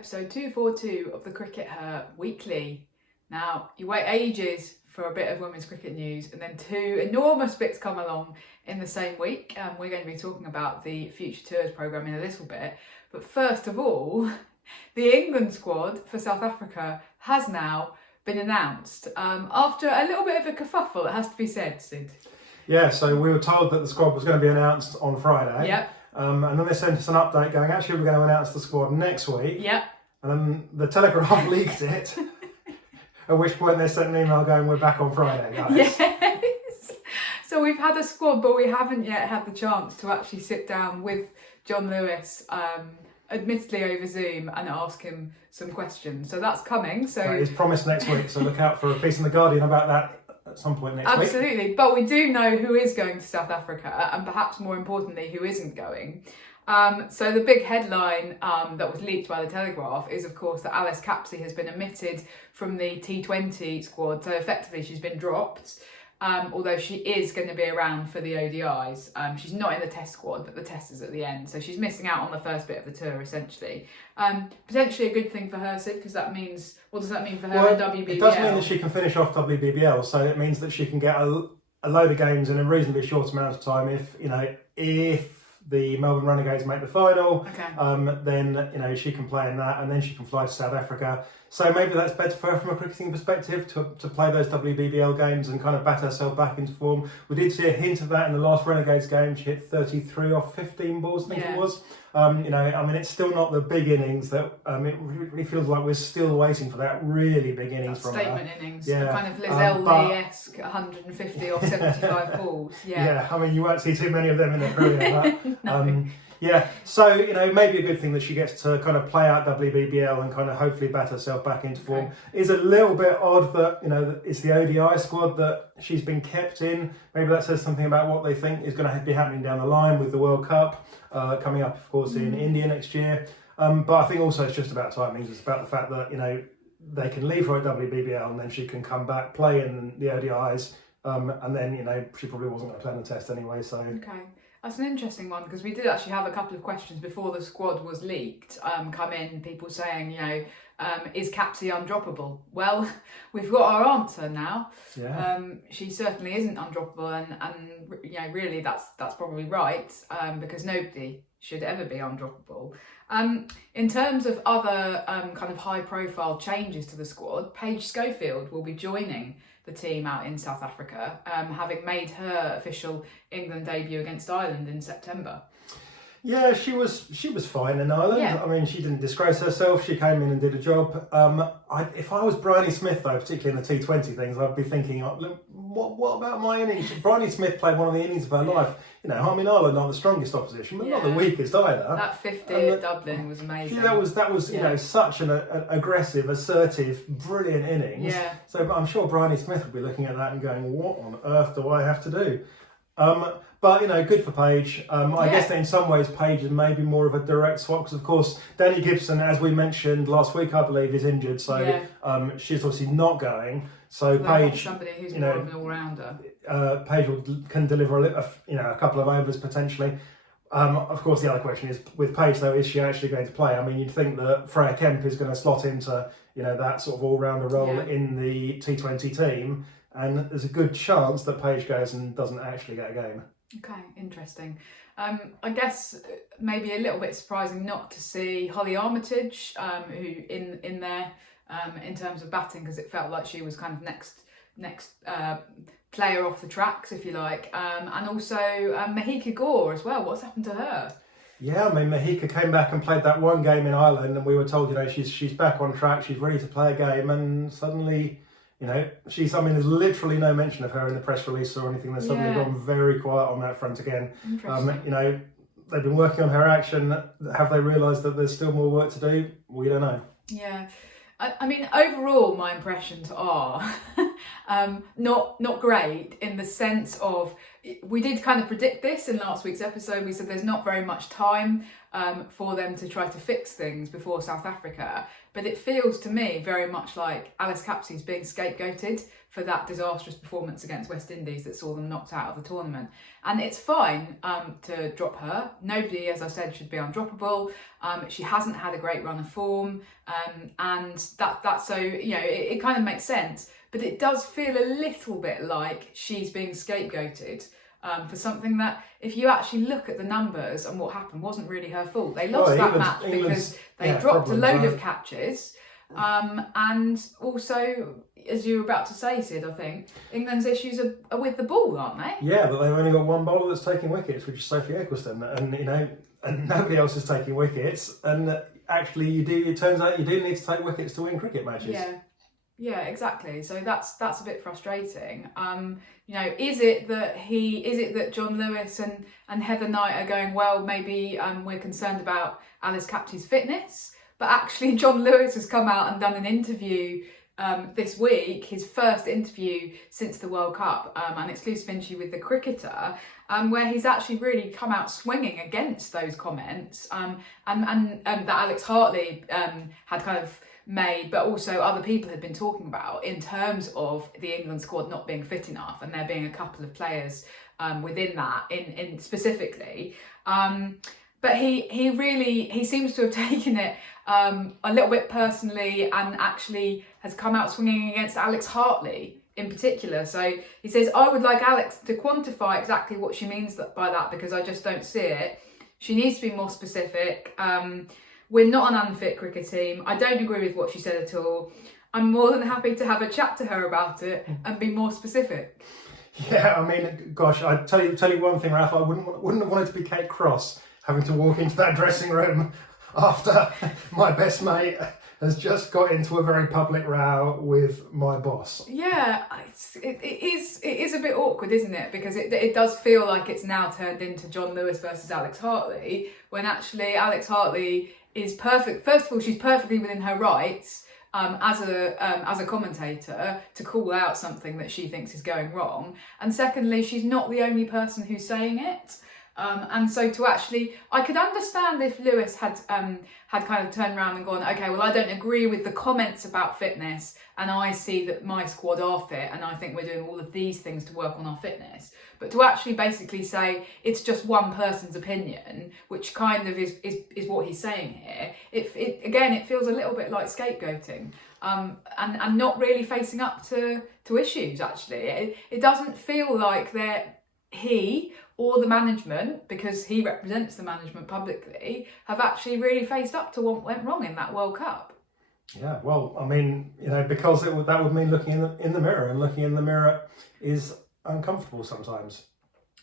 episode 242 of the CRICKETher Weekly. Now, you wait ages for a bit of women's cricket news and then two enormous bits come along in the same week. We're going to be talking about the Future Tours programme in a little bit. But first of all, the England squad for South Africa has now been announced after a little bit of a kerfuffle, it has to be said, Sid. Yeah, so we were told that the squad was going to be announced on Friday. Yep. And then they sent us an update going, actually, we're going to announce the squad next week. Yep. And then the Telegraph leaked it, at which point they sent an email going, we're back on Friday, guys. Yes. So we've had a squad, but we haven't yet had the chance to actually sit down with Jon Lewis, admittedly over Zoom, and ask him some questions. So that's coming. So it's promised next week, so look out for a piece in The Guardian about that at some point next week. Absolutely, but we do know who is going to South Africa, and perhaps more importantly, who isn't going. So the big headline that was leaked by the Telegraph is, of course, that Alice Capsy has been omitted from the T20 squad. So effectively, she's been dropped. Although she is going to be around for the ODIs. She's not in the test squad, but the test is at the end. So she's missing out on the first bit of the tour, essentially. Potentially a good thing for her, Sid, because that means, what does that mean for her in WBBL? It does mean that she can finish off WBBL, so it means that she can get a load of games in a reasonably short amount of time. If the Melbourne Renegades make the final, then she can play in that, and then she can fly to South Africa. So maybe that's better for her from a cricketing perspective to play those WBBL games and kind of bat herself back into form. We did see a hint of that in the last Renegades game. She hit 33 off 15 balls, I think it was. It's still not the big innings that it really feels like we're still waiting for that really big innings from her. Statement innings, kind of Lizelle Lee-esque 150 off 75 balls. Yeah, you won't see too many of them in her career. But, No. So maybe a good thing that she gets to kind of play out WBBL and kind of hopefully bat herself back into form. Is a little bit odd that that it's the ODI squad that she's been kept in. Maybe that says something about what they think is going to be happening down the line with the World Cup coming up, of course, in India next year. But I think also it's just about timings. It's about the fact that they can leave her at WBBL and then she can come back, play in the ODIs, and then she probably wasn't going to play in the test anyway. So okay. That's an interesting one, because we did actually have a couple of questions before the squad was leaked come in, people saying, is Capsy undroppable? Well, we've got our answer now. Yeah. She certainly isn't undroppable, and really that's probably right, because nobody should ever be undroppable. In terms of other kind of high profile changes to the squad, Paige Schofield will be joining the team out in South Africa, having made her official England debut against Ireland in September. Yeah, she was fine in Ireland. Yeah. She didn't disgrace herself. She came in and did a job. If I was Bryony Smith, though, particularly in the T20 things, I'd be thinking, what about my innings? Bryony Smith played one of the innings of her life. Ireland aren't the strongest opposition, but not the weakest either. That 50 at Dublin was amazing. That was such an aggressive, assertive, brilliant innings. Yeah. So I'm sure Bryony Smith would be looking at that and going, what on earth do I have to do? But good for Paige. I guess that in some ways Paige is maybe more of a direct swap, because of course Danny Gibson, as we mentioned last week, I believe, is injured, so she's obviously not going. So Paige, somebody who's more of an all-rounder. Paige can deliver a couple of overs potentially. Of course, the other question is with Paige, though, is she actually going to play? You'd think that Freya Kemp is going to slot into that sort of all-rounder role in the T20 team, and there's a good chance that Paige goes and doesn't actually get a game. Okay, interesting. I guess maybe a little bit surprising not to see Holly Armitage, who in there in terms of batting, because it felt like she was kind of next player off the tracks, if you like, and also Mahika Gore as well. What's happened to her? Yeah, Mahika came back and played that one game in Ireland, and we were told she's back on track, she's ready to play a game, and suddenly. There's literally no mention of her in the press release or anything. They've suddenly gone very quiet on that front again. Interesting. They've been working on her action. Have they realised that there's still more work to do? We don't know. Yeah. Overall, my impressions are not great, in the sense of we did kind of predict this in last week's episode. We said there's not very much time for them to try to fix things before South Africa, but it feels to me very much like Alex Capsey is being scapegoated for that disastrous performance against West Indies that saw them knocked out of the tournament. And it's fine to drop her. Nobody, as I said, should be undroppable. She hasn't had a great run of form, and that's so, you know, it kind of makes sense. But it does feel a little bit like she's being scapegoated for something that, if you actually look at the numbers and what happened, wasn't really her fault. They lost that match because they dropped a load of catches. And also, as you were about to say, Sid, I think England's issues are with the ball, aren't they? Yeah, but they've only got one bowler that's taking wickets, which is Sophie Eccleston, and you know, and nobody else is taking wickets. And actually, it turns out you do need to take wickets to win cricket matches. Yeah, exactly. So that's a bit frustrating. You know, is it that Jon Lewis and Heather Knight are going, well, maybe we're concerned about Alice Capsey's fitness? But actually, Jon Lewis has come out and done an interview this week, his first interview since the World Cup, an exclusive interview with the Cricketer, where he's actually really come out swinging against those comments, and that Alex Hartley had kind of made, but also other people had been talking about in terms of the England squad not being fit enough, and there being a couple of players within that in specifically. But he seems to have taken it a little bit personally, and actually has come out swinging against Alex Hartley in particular. So he says, I would like Alex to quantify exactly what she means by that, because I just don't see it. She needs to be more specific. We're not an unfit cricket team. I don't agree with what she said at all. I'm more than happy to have a chat to her about it and be more specific. Yeah, I mean, gosh, I tell you one thing, Ralph. I wouldn't have wanted to be Kate Cross, having to walk into that dressing room after my best mate has just got into a very public row with my boss. Yeah, it is a bit awkward, isn't it? Because it does feel like it's now turned into Jon Lewis versus Alex Hartley, when actually Alex Hartley is perfect. First of all, she's perfectly within her rights as a commentator to call out something that she thinks is going wrong, and secondly, she's not the only person who's saying it. And so to actually, I could understand if Lewis had kind of turned around and gone, okay, well, I don't agree with the comments about fitness, and I see that my squad are fit, and I think we're doing all of these things to work on our fitness. But to actually basically say it's just one person's opinion, which kind of is what he's saying here, it feels a little bit like scapegoating, and not really facing up to issues. Actually, it doesn't feel like he or the management, because he represents the management publicly, have actually really faced up to what went wrong in that World Cup. Yeah, well, I mean, you know, because that would mean looking in the mirror, and looking in the mirror is uncomfortable sometimes.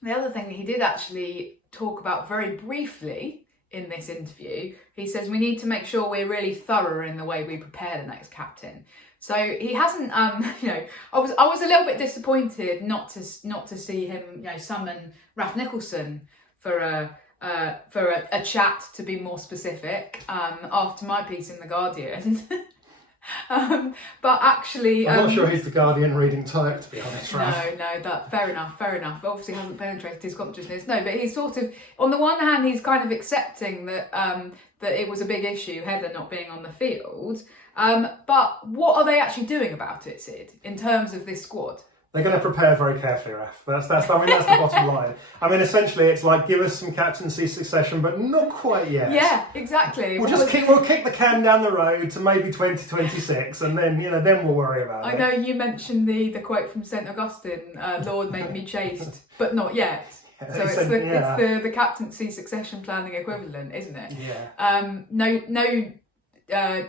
The other thing that he did actually talk about very briefly in this interview, he says we need to make sure we're really thorough in the way we prepare the next captain. So he hasn't, you know, I was a little bit disappointed not to see him, you know, summon Ralph Nicholson for a chat to be more specific after my piece in The Guardian. But actually, I'm not sure he's the Guardian reading type, to be honest, Ralph. No, fair enough. Obviously hasn't penetrated his consciousness. No, but he's sort of, on the one hand, he's kind of accepting that that it was a big issue, Heather not being on the field. But what are they actually doing about it, Sid, in terms of this squad? They're going to prepare very carefully, Raf. That's the bottom line. I mean, essentially, it's like, give us some captaincy succession, but not quite yet. Yeah, exactly. We'll kick the can down the road to maybe 2026, and then then we'll worry about it. I know you mentioned the quote from St Augustine, Lord make me chaste, but not yet. Yeah, so it's the captaincy succession planning equivalent, isn't it? Yeah. No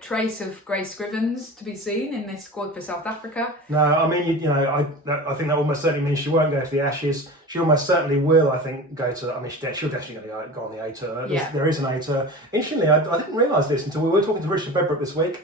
trace of Grace Scrivens to be seen in this squad for South Africa. No, I mean, I think that almost certainly means she won't go to the Ashes. She almost certainly will, I think, go to. I mean, she'll definitely go on the A tour. Yeah. There is an A tour. Interestingly, I didn't realise this until we were talking to Richard Bedbrook this week.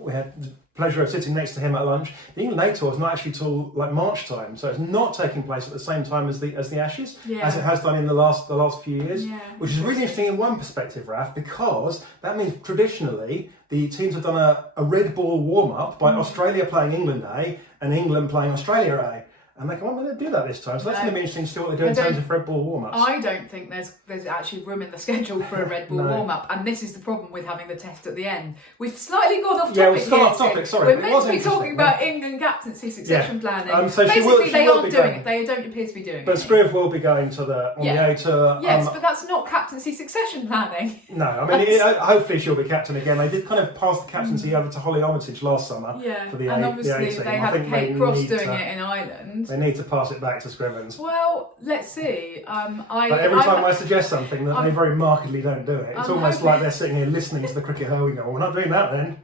We had the pleasure of sitting next to him at lunch. The England A tour is not actually till like March time, so it's not taking place at the same time as the Ashes, as it has done in the last few years. Yeah. Which is really interesting in one perspective, Raf, because that means traditionally the teams have done a red ball warm up by Australia playing England A and England playing Australia A. And they come on, they'll do that this time. So that's going to be interesting to see what they do in terms of red ball warm-ups. I don't think there's actually room in the schedule for a red ball warm-up. And this is the problem with having the test at the end. We've slightly gone off topic. Yeah, we've gone off topic, sorry. We're meant to be talking about England captaincy succession planning. So basically, they aren't doing it. They don't appear to be doing it. But Scriv will be going to the A tour. Yes, but that's not captaincy succession planning. No, I mean, hopefully she'll be captain again. They did kind of pass the captaincy over to Holly Armitage last summer for the and A obviously team. they had Kate Cross doing it in Ireland. They need to pass it back to Scrivens. Well, let's see. But every time I suggest something, that they very markedly don't do it. It's almost like they're sitting here listening to the CRICKETher. We go, we're not doing that then.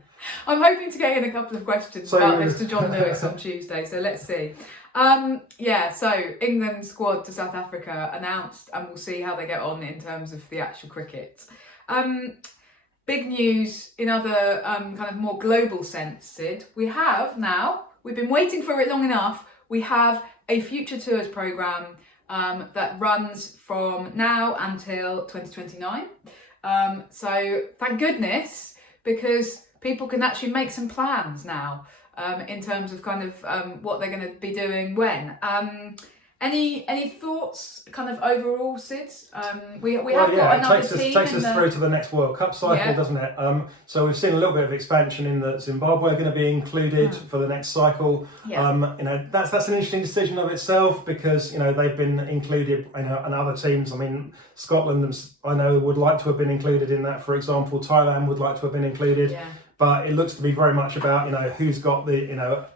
I'm hoping to get in a couple of questions about this to Jon Lewis on Tuesday, so let's see. So England squad to South Africa announced, and we'll see how they get on in terms of the actual cricket. Big news in other kind of more global sense, Sid. We've been waiting for it long enough, we have a Future Tours programme that runs from now until 2029. So thank goodness, because people can actually make some plans now in terms of kind of what they're going to be doing when. Any thoughts, kind of overall, Sid? We have got another team. It takes us through to the next World Cup cycle, doesn't it? So we've seen a little bit of expansion in that Zimbabwe are going to be included for the next cycle. That's an interesting decision of itself, because they've been included and other teams. I mean, Scotland, I know, would like to have been included in that. For example, Thailand would like to have been included. Yeah. But it looks to be very much about who's got the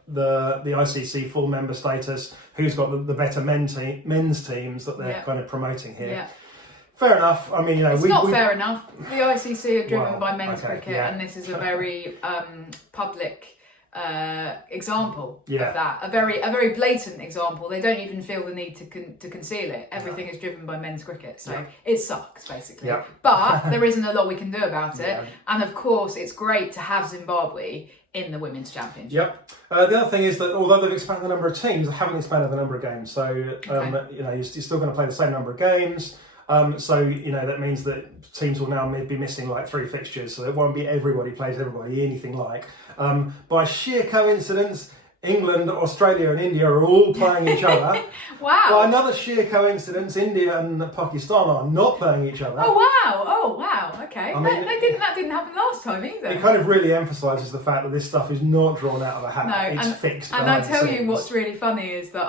ICC full member status, who's got the better men's teams that they're kind of promoting here. Yeah. Fair enough. I mean, it's not fair enough. The ICC are driven by men's cricket, and this is a very public example of that. A very blatant example. They don't even feel the need to conceal it. Everything is driven by men's cricket, so it sucks basically. Yeah. But there isn't a lot we can do about it. Yeah. And of course, it's great to have Zimbabwe in the Women's Championship. Yep. The other thing is that although they've expanded the number of teams, they haven't expanded the number of games. So you're still going to play the same number of games. That means that teams will now be missing like 3 fixtures, so it won't be everybody plays everybody, anything like. By sheer coincidence, England, Australia and India are all playing each other. Wow. By another sheer coincidence, India and Pakistan are not playing each other. Oh wow, okay. That didn't happen last time either. It kind of really emphasises the fact that this stuff is not drawn out of a hat. No, it's fixed. And I tell you what's really funny is that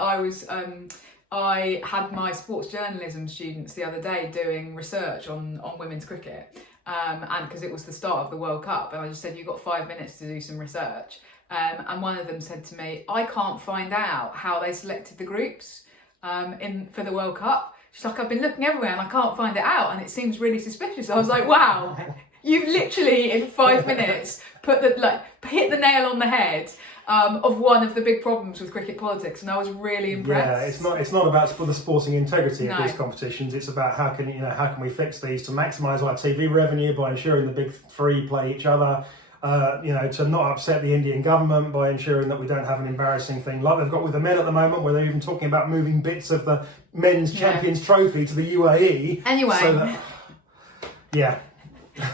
I had my sports journalism students the other day doing research on women's cricket, and because it was the start of the World Cup, and I just said, you've got 5 minutes to do some research, and one of them said to me, I can't find out how they selected the groups for the World Cup. She's like, I've been looking everywhere and I can't find it out, and it seems really suspicious. I was like, wow, you've literally in 5 minutes hit the nail on the head of one of the big problems with cricket politics, and I was really impressed. Yeah, it's not about the sporting integrity of these competitions. It's about how can we fix these to maximise our TV revenue by ensuring the big 3 play each other. To not upset the Indian government by ensuring that we don't have an embarrassing thing like they've got with the men at the moment, where they're even talking about moving bits of the men's Champions Trophy to the UAE. Anyway,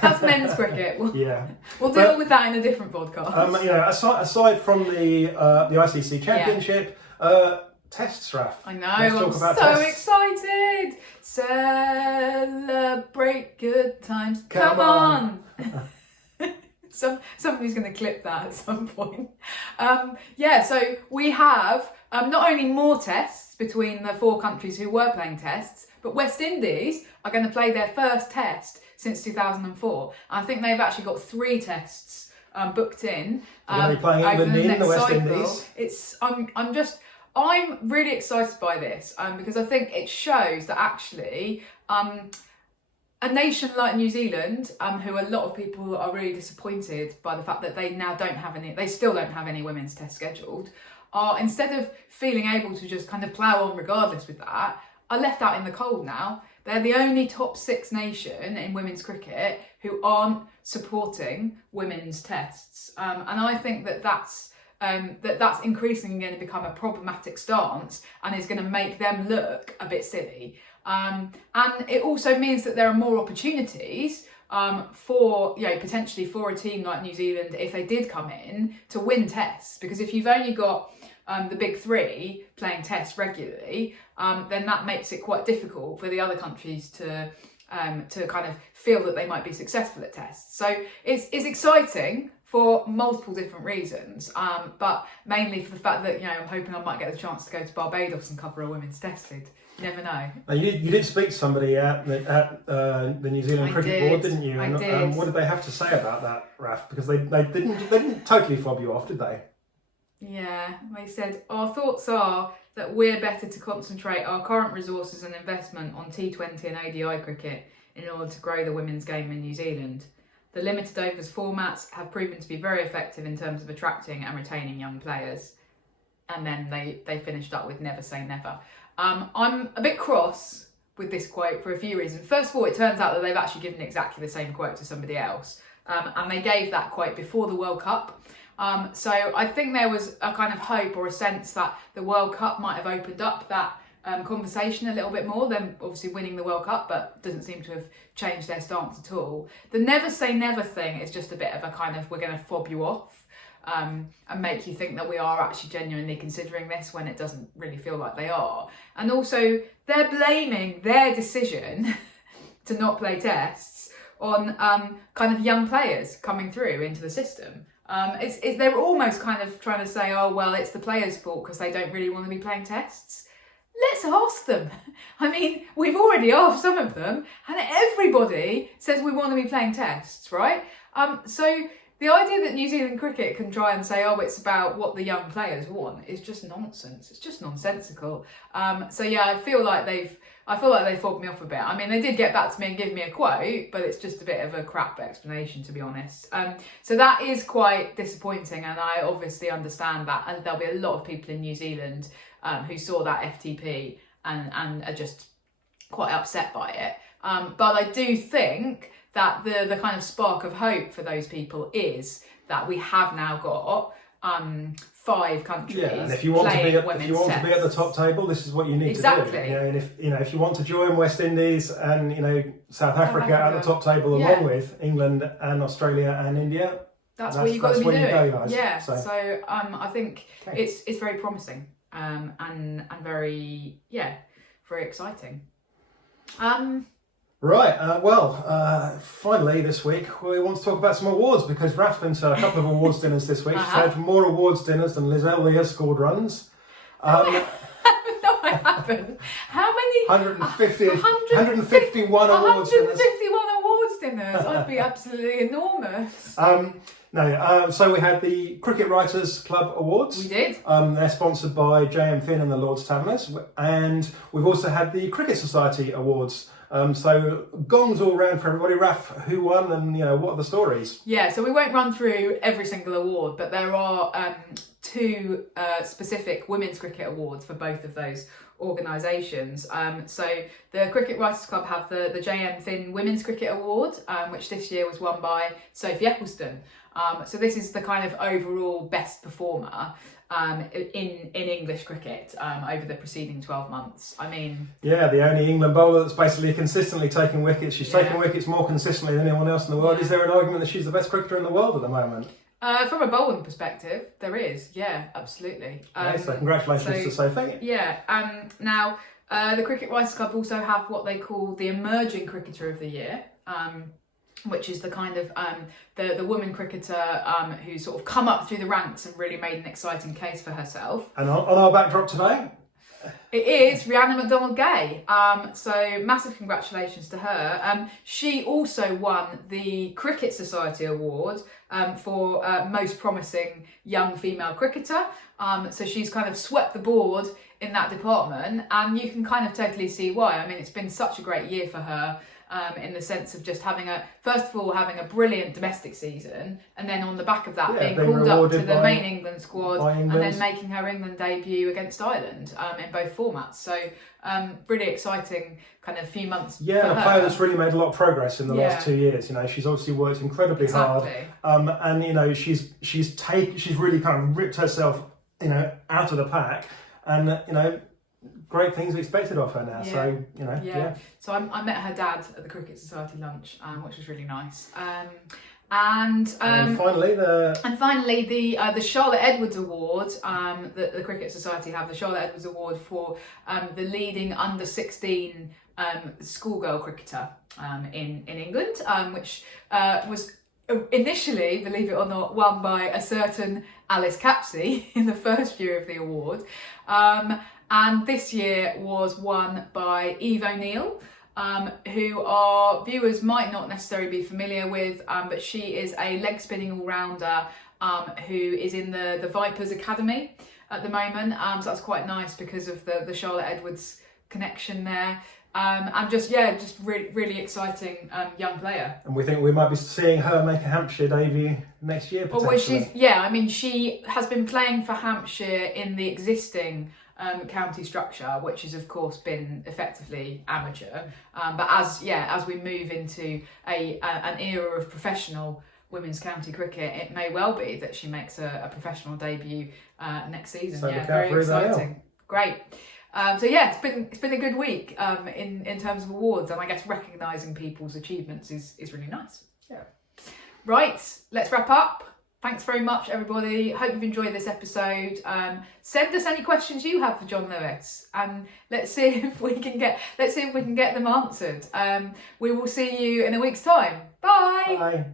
that's men's cricket. We'll deal with that in a different podcast. Aside from the ICC Championship, tests, Raf. I know. I'm so excited. Celebrate good times. Come on. Somebody's going to clip that at some point. So we have not only more tests between the 4 countries who were playing tests, but West Indies are going to play their first test since 2004. I think they've actually got 3 tests booked in over the next West cycle. Indies. I'm really excited by this because I think it shows that actually a nation like New Zealand, who a lot of people are really disappointed by the fact that they still don't have any women's tests scheduled, are, instead of feeling able to just kind of plough on regardless with that, are left out in the cold now. They're the only top 6 nation in women's cricket who aren't supporting women's tests. And I think that's increasingly going to become a problematic stance and is going to make them look a bit silly. And it also means that there are more opportunities for potentially for a team like New Zealand, if they did come in, to win tests. Because if you've only got the big three playing tests regularly, then that makes it quite difficult for the other countries to kind of feel that they might be successful at tests. So it's exciting for multiple different reasons, but mainly for the fact that, I'm hoping I might get the chance to go to Barbados and cover a women's test lead. You never know. Now, you did speak to somebody at the New Zealand Cricket Board, didn't you? I did. What did they have to say about that, Raf? Because they didn't totally fob you off, did they? Yeah, they said, our thoughts are that we're better to concentrate our current resources and investment on T20 and ODI cricket in order to grow the women's game in New Zealand. The limited overs formats have proven to be very effective in terms of attracting and retaining young players. And then they finished up with never say never. I'm a bit cross with this quote for a few reasons. First of all, it turns out that they've actually given exactly the same quote to somebody else. And they gave that quote before the World Cup. So I think there was a kind of hope or a sense that the World Cup might have opened up that conversation a little bit more. Them obviously winning the World Cup, but doesn't seem to have changed their stance at all. The never say never thing is just a bit of a kind of, we're going to fob you off and make you think that we are actually genuinely considering this when it doesn't really feel like they are. And also they're blaming their decision to not play tests on kind of young players coming through into the system. They're almost kind of trying to say, oh, well, it's the players' fault because they don't really want to be playing tests. Let's ask them. I mean, we've already asked some of them, and everybody says we want to be playing tests, right? So the idea that New Zealand cricket can try and say, oh, it's about what the young players want is just nonsense. It's just nonsensical. So yeah, I feel like they fobbed me off a bit. I mean, they did get back to me and give me a quote, but it's just a bit of a crap explanation, to be honest. So that is quite disappointing, and I obviously understand that. And there'll be a lot of people in New Zealand who saw that FTP and are just quite upset by it. But I do think that the kind of spark of hope for those people is that we have now got 5 countries. Yeah, and if you want to be at the top table, this is what you need to do. Exactly. And if you want to join West Indies and South Africa at the top table along with England and Australia and India, that's what you've got to be doing. Go, guys. Yeah. So I think it's very promising and very very exciting. Right, finally this week we want to talk about some awards because Raf's been to a couple of awards dinners this week. She's had more awards dinners than Liz Ellie has scored runs. No, I haven't. How many? 151 awards dinners. 151 awards dinners. I'd be absolutely enormous. So we had the Cricket Writers Club Awards. We did. They're sponsored by J.M. Finn and the Lord's Taverners. And we've also had the Cricket Society Awards. So gongs all round for everybody. Raf, who won and what are the stories? Yeah, so we won't run through every single award, but there are 2 specific women's cricket awards for both of those organisations. So the Cricket Writers Club have the J.M. Finn Women's Cricket Award, which this year was won by Sophie Eccleston. So this is the kind of overall best performer in English cricket over the preceding 12 months. I mean... Yeah, the only England bowler that's basically consistently taking wickets. She's taking wickets more consistently than anyone else in the world. Yeah. Is there an argument that she's the best cricketer in the world at the moment? From a bowling perspective, there is. Yeah, absolutely. So congratulations to Sophie. Yeah. Now, the Cricket Writers Club also have what they call the Emerging Cricketer of the Year. Which is the kind of the woman cricketer who's sort of come up through the ranks and really made an exciting case for herself. And on our backdrop today? It is Rhiannon McDonald-Gay. So massive congratulations to her. She also won the Cricket Society Award for Most Promising Young Female Cricketer. So she's kind of swept the board in that department, and you can kind of totally see why. I mean, it's been such a great year for her. In the sense of just having a brilliant domestic season, and then on the back of that being called up to the main England squad and then making her England debut against Ireland in both formats. So really exciting kind of few months. Yeah, for a player that's really made a lot of progress in the last 2 years. She's obviously worked incredibly hard, and she's really kind of ripped herself out of the pack, and great things expected of her now. So, So I met her dad at the Cricket Society lunch, which was really nice. And finally, the Charlotte Edwards Award that the Cricket Society have, the Charlotte Edwards Award for the leading under-16 schoolgirl cricketer in England, which was initially, believe it or not, won by a certain Alice Capsey in the first year of the award. And this year was won by Eve O'Neill, who our viewers might not necessarily be familiar with, but she is a leg spinning all-rounder who is in the Vipers Academy at the moment. So that's quite nice because of the Charlotte Edwards connection there. And just really exciting young player. And we think we might be seeing her make a Hampshire debut next year, potentially. She has been playing for Hampshire in the existing county structure, which has of course been effectively amateur. But as we move into an era of professional women's county cricket, it may well be that she makes a professional debut next season. So very exciting. Great. It's been a good week in terms of awards, and I guess recognising people's achievements is really nice. Yeah. Right, let's wrap up. Thanks very much, everybody. Hope you've enjoyed this episode. Send us any questions you have for Jon Lewis, and let's see if we can get them answered. We will see you in a week's time. Bye. Bye.